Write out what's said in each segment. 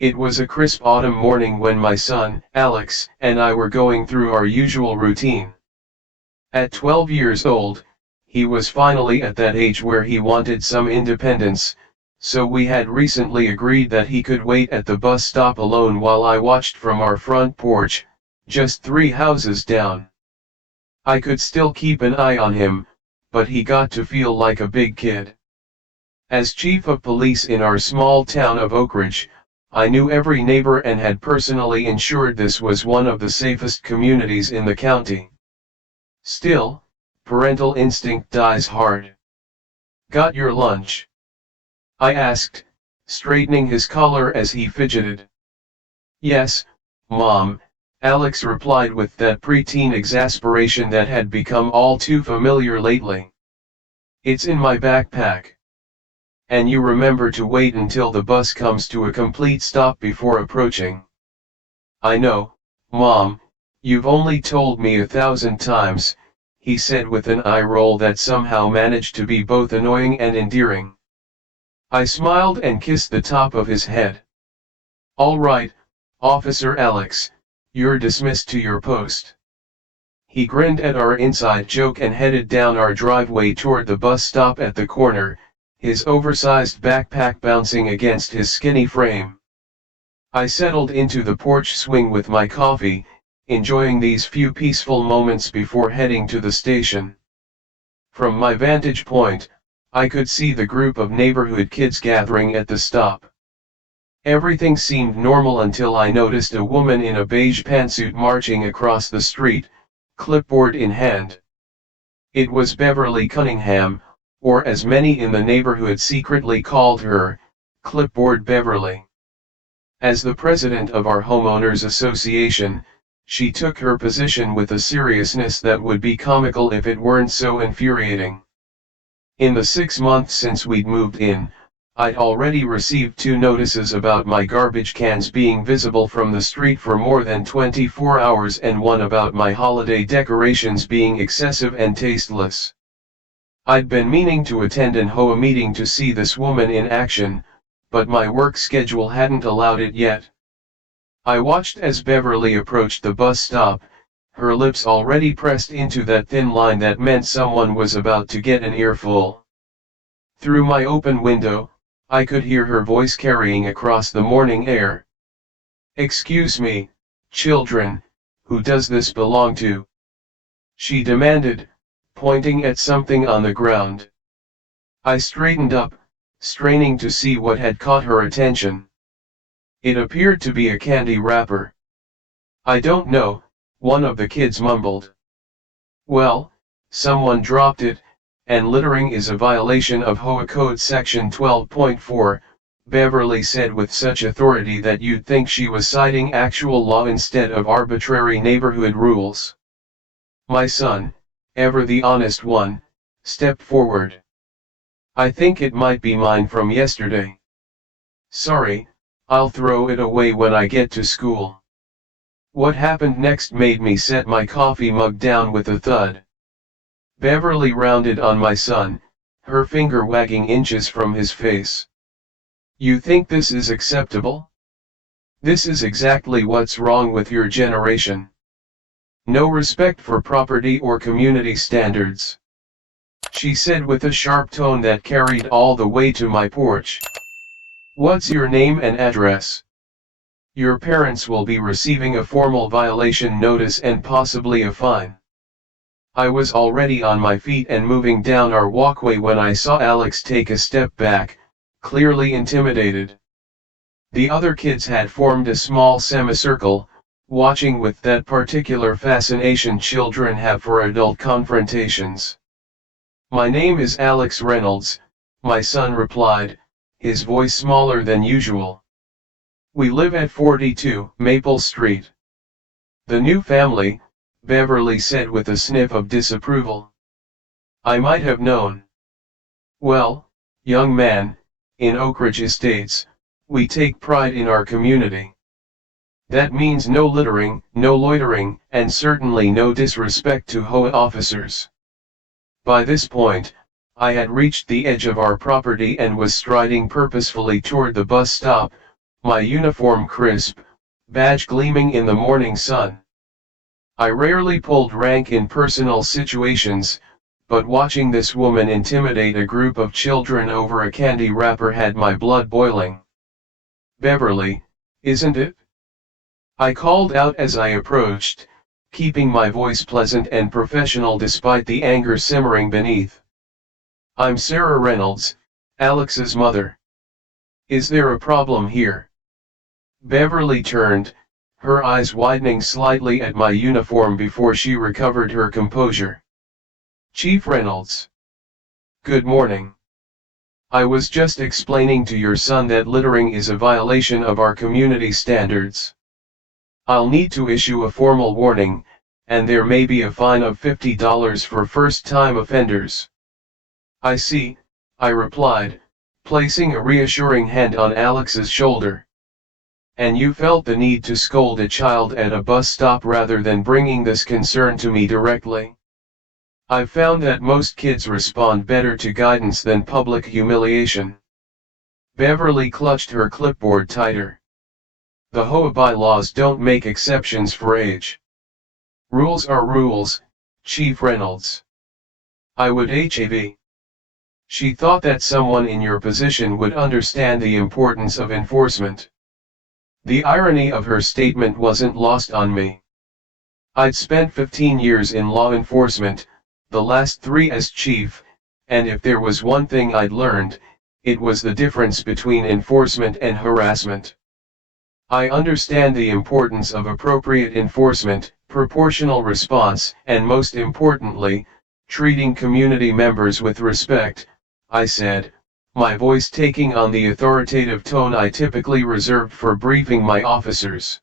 It was a crisp autumn morning when my son, Alex, and I were going through our usual routine. At 12 years old, he was finally at that age where he wanted some independence, so we had recently agreed that he could wait at the bus stop alone while I watched from our front porch, just 3 houses down. I could still keep an eye on him, but he got to feel like a big kid. As chief of police in our small town of Oakridge, I knew every neighbor and had personally ensured this was one of the safest communities in the county. Still, parental instinct dies hard. "Got your lunch?" I asked, straightening his collar as he fidgeted. "Yes, Mom," Alex replied with that preteen exasperation that had become all too familiar lately. "It's in my backpack. And you remember to wait until the bus comes to a complete stop before approaching." "I know, Mom, you've only told me 1,000 times," he said with an eye roll that somehow managed to be both annoying and endearing. I smiled and kissed the top of his head. "All right, Officer Alex, you're dismissed to your post." He grinned at our inside joke and headed down our driveway toward the bus stop at the corner, his oversized backpack bouncing against his skinny frame. I settled into the porch swing with my coffee, enjoying these few peaceful moments before heading to the station. From my vantage point, I could see the group of neighborhood kids gathering at the stop. Everything seemed normal until I noticed a woman in a beige pantsuit marching across the street, clipboard in hand. It was Beverly Cunningham, or as many in the neighborhood secretly called her, Clipboard Beverly. As the president of our homeowners association, she took her position with a seriousness that would be comical if it weren't so infuriating. In the 6 months since we'd moved in, I'd already received 2 notices about my garbage cans being visible from the street for more than 24 hours and one about my holiday decorations being excessive and tasteless. I'd been meaning to attend an HOA meeting to see this woman in action, but my work schedule hadn't allowed it yet. I watched as Beverly approached the bus stop, her lips already pressed into that thin line that meant someone was about to get an earful. Through my open window, I could hear her voice carrying across the morning air. "Excuse me, children, who does this belong to?" she demanded, pointing at something on the ground. I straightened up, straining to see what had caught her attention. It appeared to be a candy wrapper. "I don't know," one of the kids mumbled. "Well, someone dropped it, and littering is a violation of HOA Code Section 12.4, Beverly said with such authority that you'd think she was citing actual law instead of arbitrary neighborhood rules. My son, ever the honest one, stepped forward. "I think it might be mine from yesterday. Sorry, I'll throw it away when I get to school." What happened next made me set my coffee mug down with a thud. Beverly rounded on my son, her finger wagging inches from his face. "You think this is acceptable? This is exactly what's wrong with your generation. No respect for property or community standards," she said with a sharp tone that carried all the way to my porch. "What's your name and address? Your parents will be receiving a formal violation notice and possibly a fine." I was already on my feet and moving down our walkway when I saw Alex take a step back, clearly intimidated. The other kids had formed a small semicircle, watching with that particular fascination children have for adult confrontations. "My name is Alex Reynolds," my son replied, his voice smaller than usual. "We live at 42 Maple Street." "The new family," Beverly said with a sniff of disapproval. I might have known. "Well, young man, in Oakridge Estates, we take pride in our community. That means no littering, no loitering, and certainly no disrespect to HOA officers." By this point, I had reached the edge of our property and was striding purposefully toward the bus stop, my uniform crisp, badge gleaming in the morning sun. I rarely pulled rank in personal situations, but watching this woman intimidate a group of children over a candy wrapper had my blood boiling. "Beverly, isn't it?" I called out as I approached, keeping my voice pleasant and professional despite the anger simmering beneath. "I'm Sarah Reynolds, Alex's mother. Is there a problem here?" Beverly turned, her eyes widening slightly at my uniform before she recovered her composure. "Chief Reynolds. Good morning. I was just explaining to your son that littering is a violation of our community standards. I'll need to issue a formal warning, and there may be a fine of $50 for first-time offenders." "I see," I replied, placing a reassuring hand on Alex's shoulder. "And you felt the need to scold a child at a bus stop rather than bringing this concern to me directly? I've found that most kids respond better to guidance than public humiliation." Beverly clutched her clipboard tighter. "The HOA bylaws don't make exceptions for age. Rules are rules, Chief Reynolds. I would have. She thought that someone in your position would understand the importance of enforcement." The irony of her statement wasn't lost on me. I'd spent 15 years in law enforcement, the last 3 as chief, and if there was one thing I'd learned, it was the difference between enforcement and harassment. I understand the importance of appropriate enforcement, proportional response, and most importantly, treating community members with respect, I said, my voice taking on the authoritative tone I typically reserved for briefing my officers.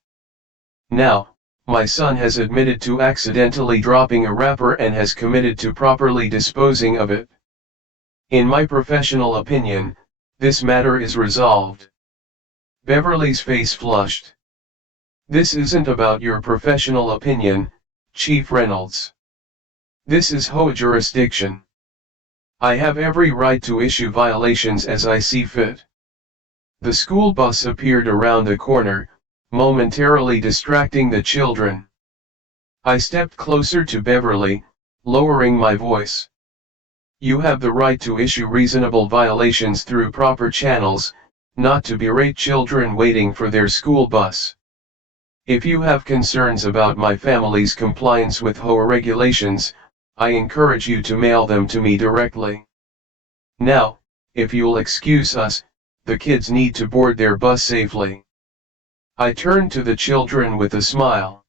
"Now, my son has admitted to accidentally dropping a wrapper and has committed to properly disposing of it. In my professional opinion, this matter is resolved." Beverly's face flushed. "This isn't about your professional opinion, Chief Reynolds. This is HOA jurisdiction. I have every right to issue violations as I see fit." The school bus appeared around the corner, momentarily distracting the children. I stepped closer to Beverly, lowering my voice. "You have the right to issue reasonable violations through proper channels, not to berate children waiting for their school bus. If you have concerns about my family's compliance with HOA regulations, I encourage you to mail them to me directly. Now, if you'll excuse us, the kids need to board their bus safely." I turned to the children with a smile.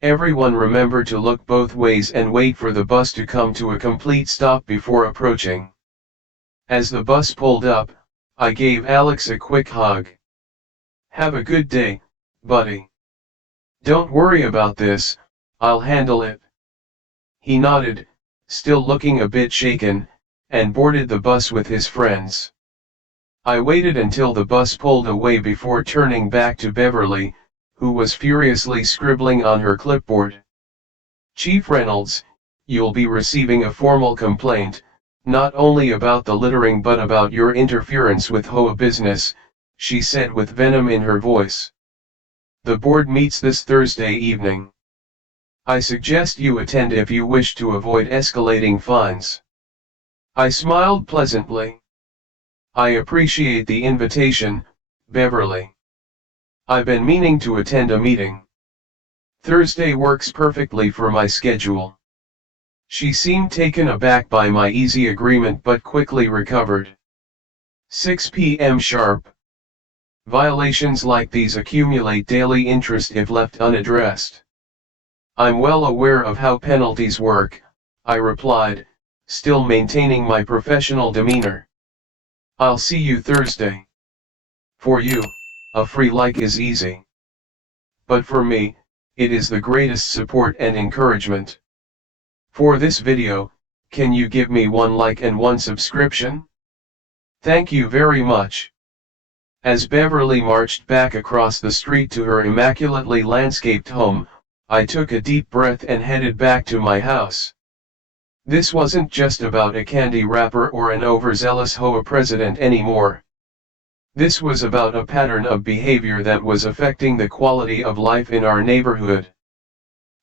"Everyone remember to look both ways and wait for the bus to come to a complete stop before approaching." As the bus pulled up, I gave Alex a quick hug. "Have a good day, buddy. Don't worry about this, I'll handle it." He nodded, still looking a bit shaken, and boarded the bus with his friends. I waited until the bus pulled away before turning back to Beverly, who was furiously scribbling on her clipboard. "Chief Reynolds, you'll be receiving a formal complaint, not only about the littering but about your interference with HOA business," she said with venom in her voice. "The board meets this Thursday evening. I suggest you attend if you wish to avoid escalating fines." I smiled pleasantly. "I appreciate the invitation, Beverly. I've been meaning to attend a meeting. Thursday works perfectly for my schedule." She seemed taken aback by my easy agreement but quickly recovered. 6 p.m. sharp. Violations like these accumulate daily interest if left unaddressed. "I'm well aware of how penalties work," I replied, still maintaining my professional demeanor. "I'll see you Thursday. For you, a free like is easy. But for me, it is the greatest support and encouragement. For this video, can you give me 1 like and 1 subscription? Thank you very much." As Beverly marched back across the street to her immaculately landscaped home, I took a deep breath and headed back to my house. This wasn't just about a candy wrapper or an overzealous HOA president anymore. This was about a pattern of behavior that was affecting the quality of life in our neighborhood.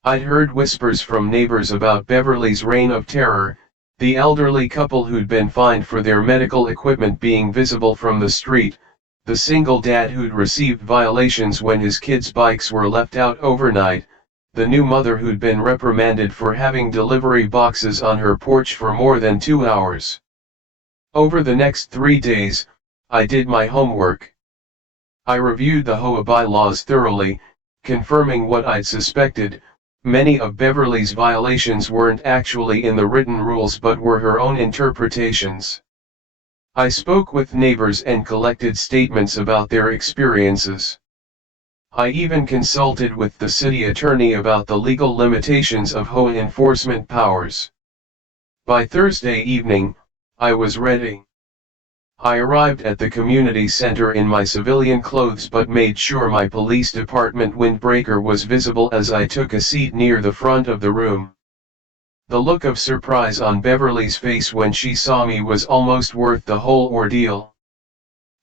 I'd heard whispers from neighbors about Beverly's reign of terror, the elderly couple who'd been fined for their medical equipment being visible from the street, the single dad who'd received violations when his kids' bikes were left out overnight, the new mother who'd been reprimanded for having delivery boxes on her porch for more than 2 hours. Over the next 3 days, I did my homework. I reviewed the HOA bylaws thoroughly, confirming what I'd suspected. Many of Beverly's violations weren't actually in the written rules but were her own interpretations. I spoke with neighbors and collected statements about their experiences. I even consulted with the city attorney about the legal limitations of HOA enforcement powers. By Thursday evening, I was ready. I arrived at the community center in my civilian clothes but made sure my police department windbreaker was visible as I took a seat near the front of the room. The look of surprise on Beverly's face when she saw me was almost worth the whole ordeal.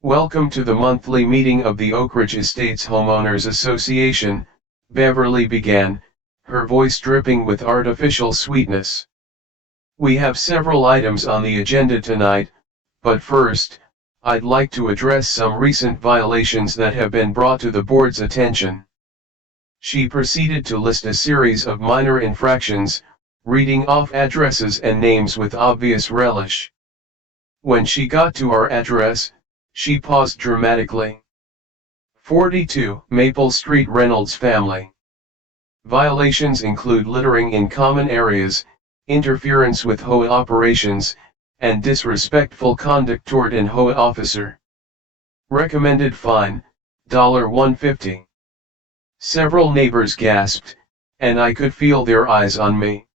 "Welcome to the monthly meeting of the Oakridge Estates Homeowners Association," Beverly began, her voice dripping with artificial sweetness. "We have several items on the agenda tonight, but first, I'd like to address some recent violations that have been brought to the board's attention." She proceeded to list a series of minor infractions, reading off addresses and names with obvious relish. When she got to our address, she paused dramatically. 42 Maple Street, Reynolds family. Violations include littering in common areas, interference with HOA operations, and disrespectful conduct toward an HOA officer. Recommended fine, $150. Several neighbors gasped, and I could feel their eyes on me.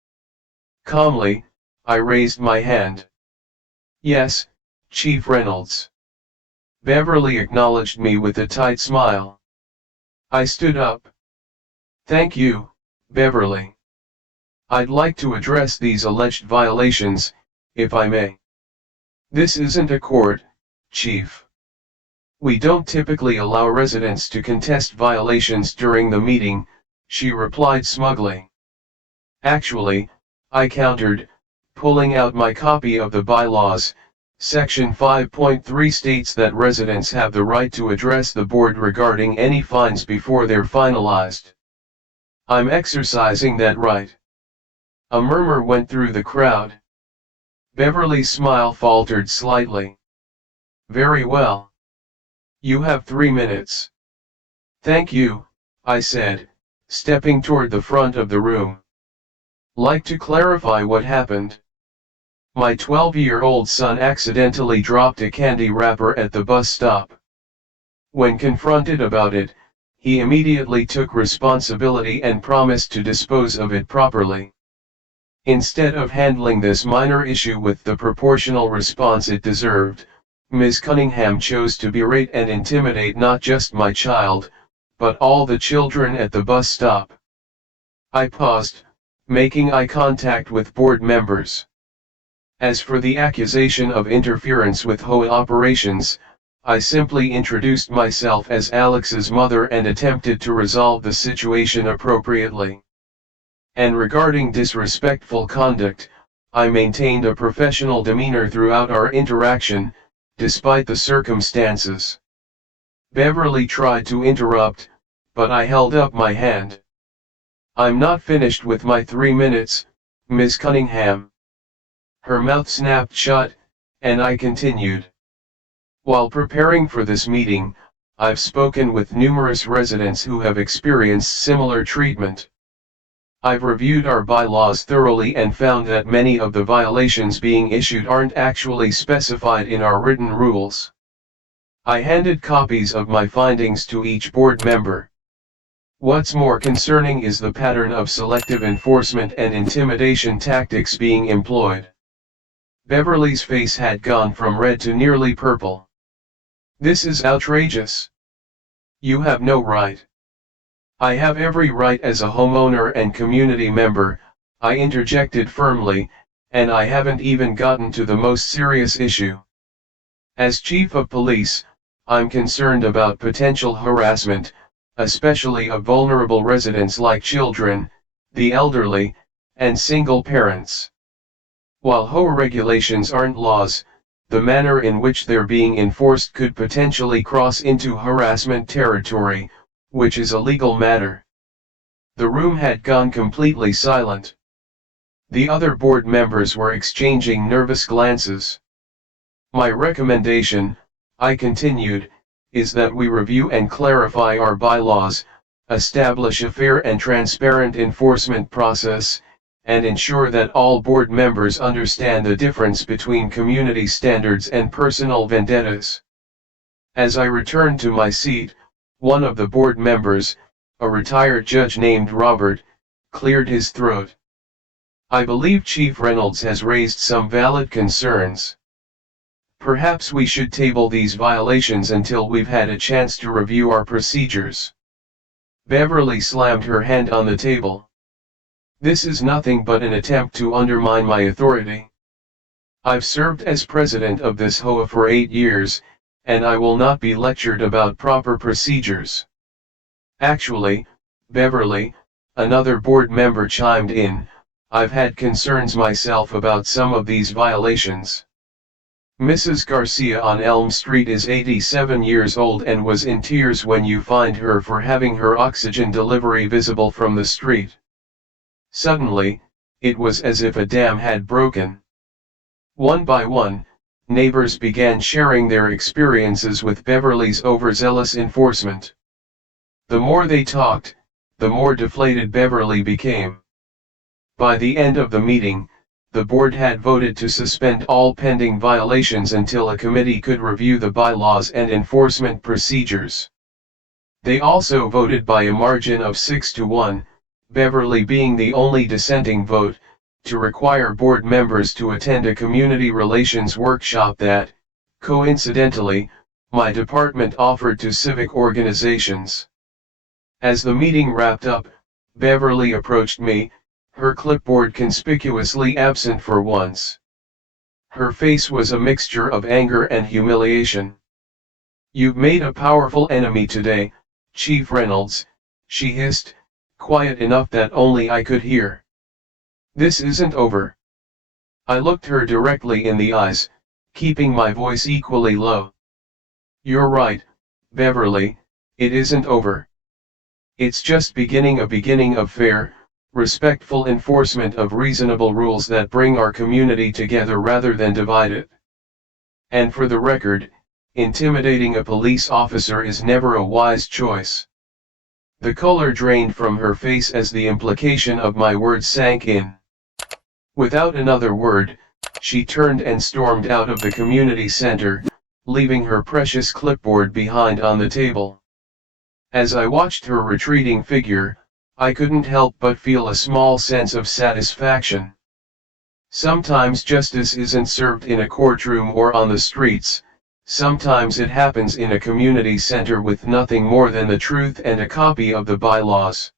Calmly, I raised my hand. "Yes, Chief Reynolds." Beverly acknowledged me with a tight smile. I stood up. "Thank you, Beverly. I'd like to address these alleged violations, if I may." "This isn't a court, Chief. We don't typically allow residents to contest violations during the meeting," she replied smugly. "Actually," I countered, pulling out my copy of the bylaws, Section 5.3 states that residents have the right to address the board regarding any fines before they're finalized. I'm exercising that right." A murmur went through the crowd. Beverly's smile faltered slightly. "Very well. You have 3 minutes." "Thank you," I said, stepping toward the front of the room. "Like to clarify what happened? My 12-year-old son accidentally dropped a candy wrapper at the bus stop. When confronted about it, he immediately took responsibility and promised to dispose of it properly. Instead of handling this minor issue with the proportional response it deserved, Ms. Cunningham chose to berate and intimidate not just my child, but all the children at the bus stop." I paused, making eye contact with board members. As for the accusation of interference with HOA operations, I simply introduced myself as Alex's mother and attempted to resolve the situation appropriately. And regarding disrespectful conduct, I maintained a professional demeanor throughout our interaction, despite the circumstances. Beverly tried to interrupt, but I held up my hand. "I'm not finished with my 3 minutes, Ms. Cunningham." Her mouth snapped shut, and I continued. "While preparing for this meeting, I've spoken with numerous residents who have experienced similar treatment. I've reviewed our bylaws thoroughly and found that many of the violations being issued aren't actually specified in our written rules." I handed copies of my findings to each board member. "What's more concerning is the pattern of selective enforcement and intimidation tactics being employed." Beverly's face had gone from red to nearly purple. "This is outrageous. You have no right." "I have every right as a homeowner and community member," I interjected firmly, "and I haven't even gotten to the most serious issue. As chief of police, I'm concerned about potential harassment, especially of vulnerable residents like children, the elderly, and single parents. While HOA regulations aren't laws, the manner in which they're being enforced could potentially cross into harassment territory, which is a legal matter. The room had gone completely silent. The other board members were exchanging nervous glances. My recommendation, I continued, is that we review and clarify our bylaws, establish a fair and transparent enforcement process, and ensure that all board members understand the difference between community standards and personal vendettas. As I returned to my seat, one of the board members, a retired judge named Robert, cleared his throat. I believe Chief Reynolds has raised some valid concerns. Perhaps we should table these violations until we've had a chance to review our procedures. Beverly slammed her hand on the table. This is nothing but an attempt to undermine my authority. I've served as president of this HOA for 8 years, and I will not be lectured about proper procedures. Actually, Beverly, another board member chimed in, I've had concerns myself about some of these violations. Mrs. Garcia on Elm Street is 87 years old and was in tears when you fined her for having her oxygen delivery visible from the street. Suddenly, it was as if a dam had broken. One by one, neighbors began sharing their experiences with Beverly's overzealous enforcement. The more they talked, the more deflated Beverly became. By the end of the meeting, the board had voted to suspend all pending violations until a committee could review the bylaws and enforcement procedures. They also voted by a margin of 6-1, Beverly being the only dissenting vote, to require board members to attend a community relations workshop that, coincidentally, my department offered to civic organizations. As the meeting wrapped up, Beverly approached me, her clipboard conspicuously absent for once. Her face was a mixture of anger and humiliation. "You've made a powerful enemy today, Chief Reynolds," she hissed, quiet enough that only I could hear. "This isn't over." I looked her directly in the eyes, keeping my voice equally low. "You're right, Beverly, it isn't over. It's just beginning of fair, respectful enforcement of reasonable rules that bring our community together rather than divide it. And for the record, intimidating a police officer is never a wise choice." The color drained from her face as the implication of my words sank in. Without another word, she turned and stormed out of the community center, leaving her precious clipboard behind on the table. As I watched her retreating figure, I couldn't help but feel a small sense of satisfaction. Sometimes justice isn't served in a courtroom or on the streets, sometimes it happens in a community center with nothing more than the truth and a copy of the bylaws.